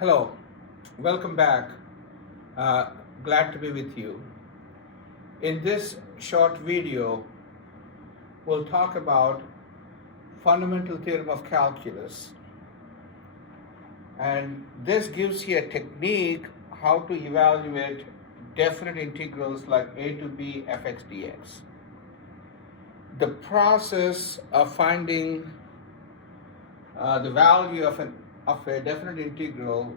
Hello, welcome back. Uh, Glad to be with you. In this short video, we'll talk about fundamental theorem of calculus. And this gives you a technique how to evaluate definite integrals like a to b fx dx. The process of finding the value of a definite integral,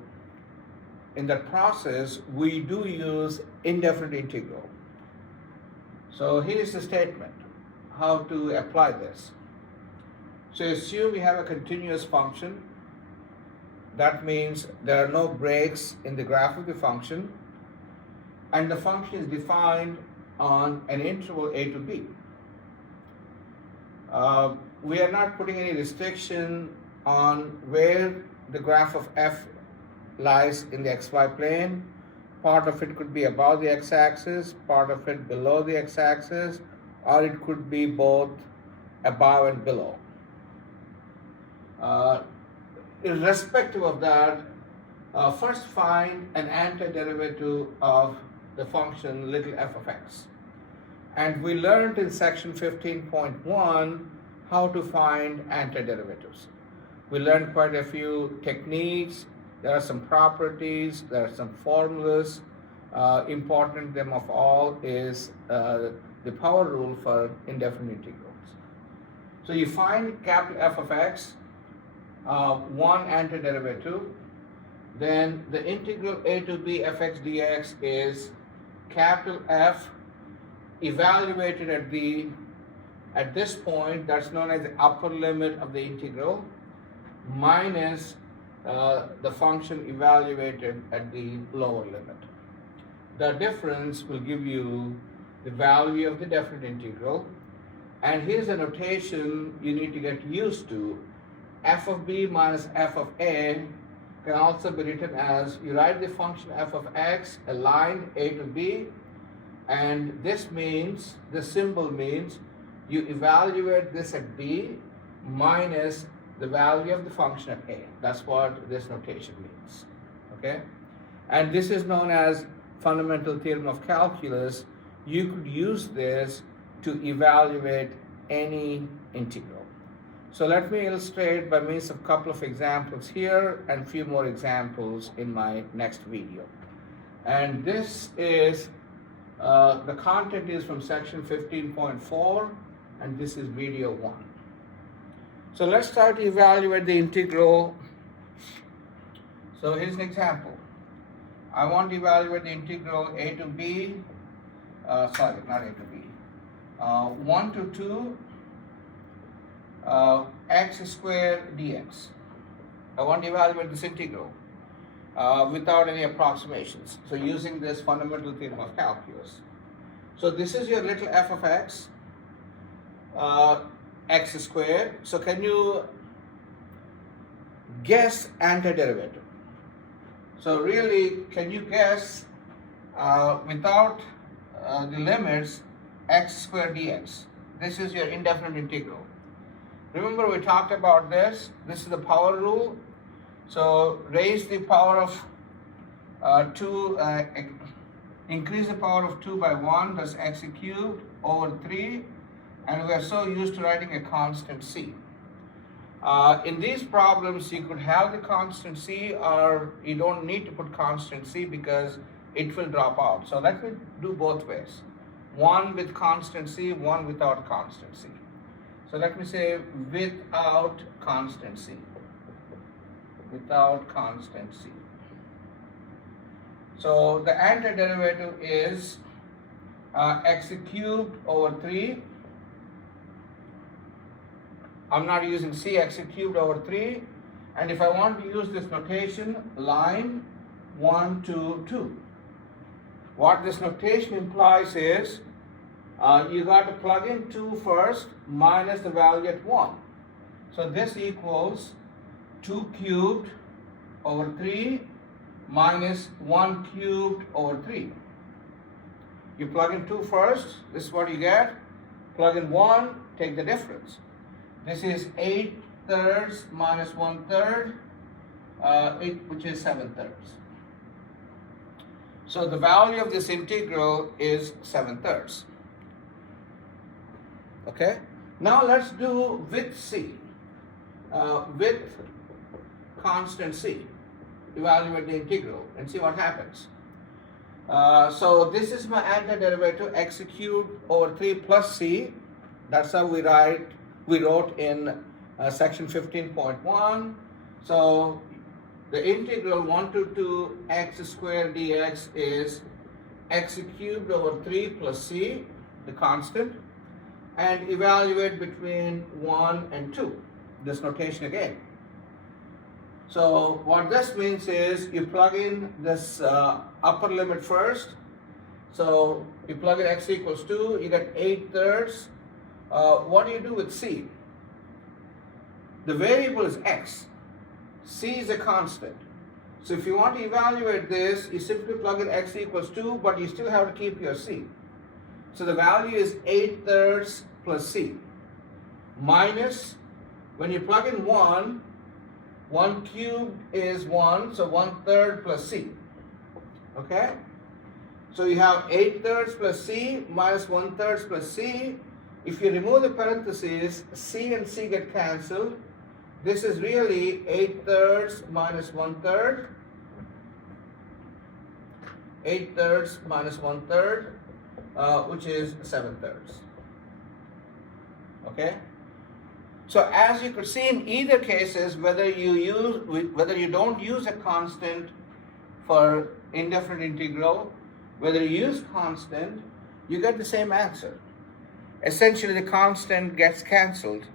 in that process, we do use indefinite integral. So here is the statement, how to apply this. So assume we have a continuous function. That means there are no breaks in the graph of the function, and the function is defined on an interval a to b. We are not putting any restriction on where the graph of f lies in the xy plane. Part of it could be above the x-axis, part of it below the x-axis, or it could be both above and below. Irrespective of that, first find an antiderivative of the function little f of x. And we learned in section 15.1 how to find antiderivatives. We learned quite a few techniques. There are some properties, there are some formulas. Important them of all is the power rule for indefinite integrals. So you find capital F of x, one antiderivative, then the integral a to b fx dx is capital F evaluated at this point, that's known as the upper limit of the integral, minus the function evaluated at the lower limit. The difference will give you the value of the definite integral. And here's a notation you need to get used to. F of b minus f of a can also be written as, you write the function f of x aligned a to b, and this symbol means you evaluate this at b minus the value of the function at a. That's what this notation means, okay? And this is known as fundamental theorem of calculus. You could use this to evaluate any integral. So let me illustrate by means of a couple of examples here and a few more examples in my next video. And this is, the content is from section 15.4, and this is video 1. So let's start to evaluate the integral. So here's an example. I want to evaluate the integral a to b, not a to b, 1 to 2 x squared dx. I want to evaluate this integral without any approximations. So using this fundamental theorem of calculus. So this is your little f of x, x squared. So can you guess antiderivative? So really, can you guess without the limits x squared dx? This is your indefinite integral. Remember we talked about this. This is the power rule. So raise the power of 2, increase the power of 2 by 1, that's x cubed over 3. And we are so used to writing a constant c. In these problems, you could have the constant c, or you don't need to put constant c because it will drop out. So let me do both ways. One with constant c, one without constant c. So let me say without constant c. Without constant c. So the antiderivative is x cubed over 3. I'm not using c, x cubed over 3. And if I want to use this notation, line 1 to 2. What this notation implies is you got to plug in 2 first minus the value at 1. So this equals 2 cubed over 3 minus 1 cubed over 3. You plug in 2 first, this is what you get. Plug in 1, take the difference. This is 8 thirds minus 1/3, which is 7/3. So the value of this integral is 7/3. Okay. Now let's do with C, with constant C. Evaluate the integral and see what happens. So this is my antiderivative x cubed over 3 plus c. That's how we wrote in section 15.1. So the integral 1 to 2 x squared dx is x cubed over 3 plus c, the constant, and evaluate between 1 and 2. This notation again. So what this means is you plug in this upper limit first. So you plug in x equals 2, you get 8/3. What do you do with c? The variable is x. C is a constant. So if you want to evaluate this, you simply plug in x equals 2, but you still have to keep your c. So the value is 8/3 plus c. Minus, when you plug in 1, 1 cubed is 1, so 1/3 plus c. Okay? So you have 8/3 plus c minus 1/3 plus c. If you remove the parentheses, c and c get cancelled. This is really 8/3 minus 1/3. 8/3 minus 1/3, which is 7/3. Okay? So as you could see in either cases, whether you don't use a constant for indefinite integral, whether you use constant, you get the same answer. Essentially, the constant gets cancelled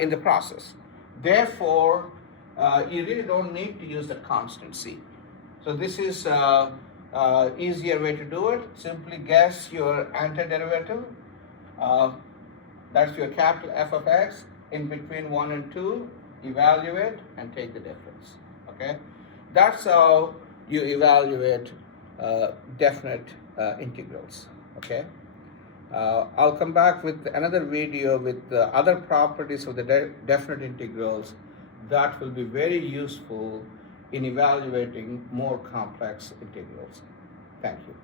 in the process. Therefore, you really don't need to use the constant c. So this is easier way to do it. Simply guess your antiderivative. That's your capital F of x. In between 1 and 2, evaluate and take the difference. Okay, that's how you evaluate definite integrals. Okay, I'll come back with another video with the other properties of the definite integrals that will be very useful in evaluating more complex integrals. Thank you.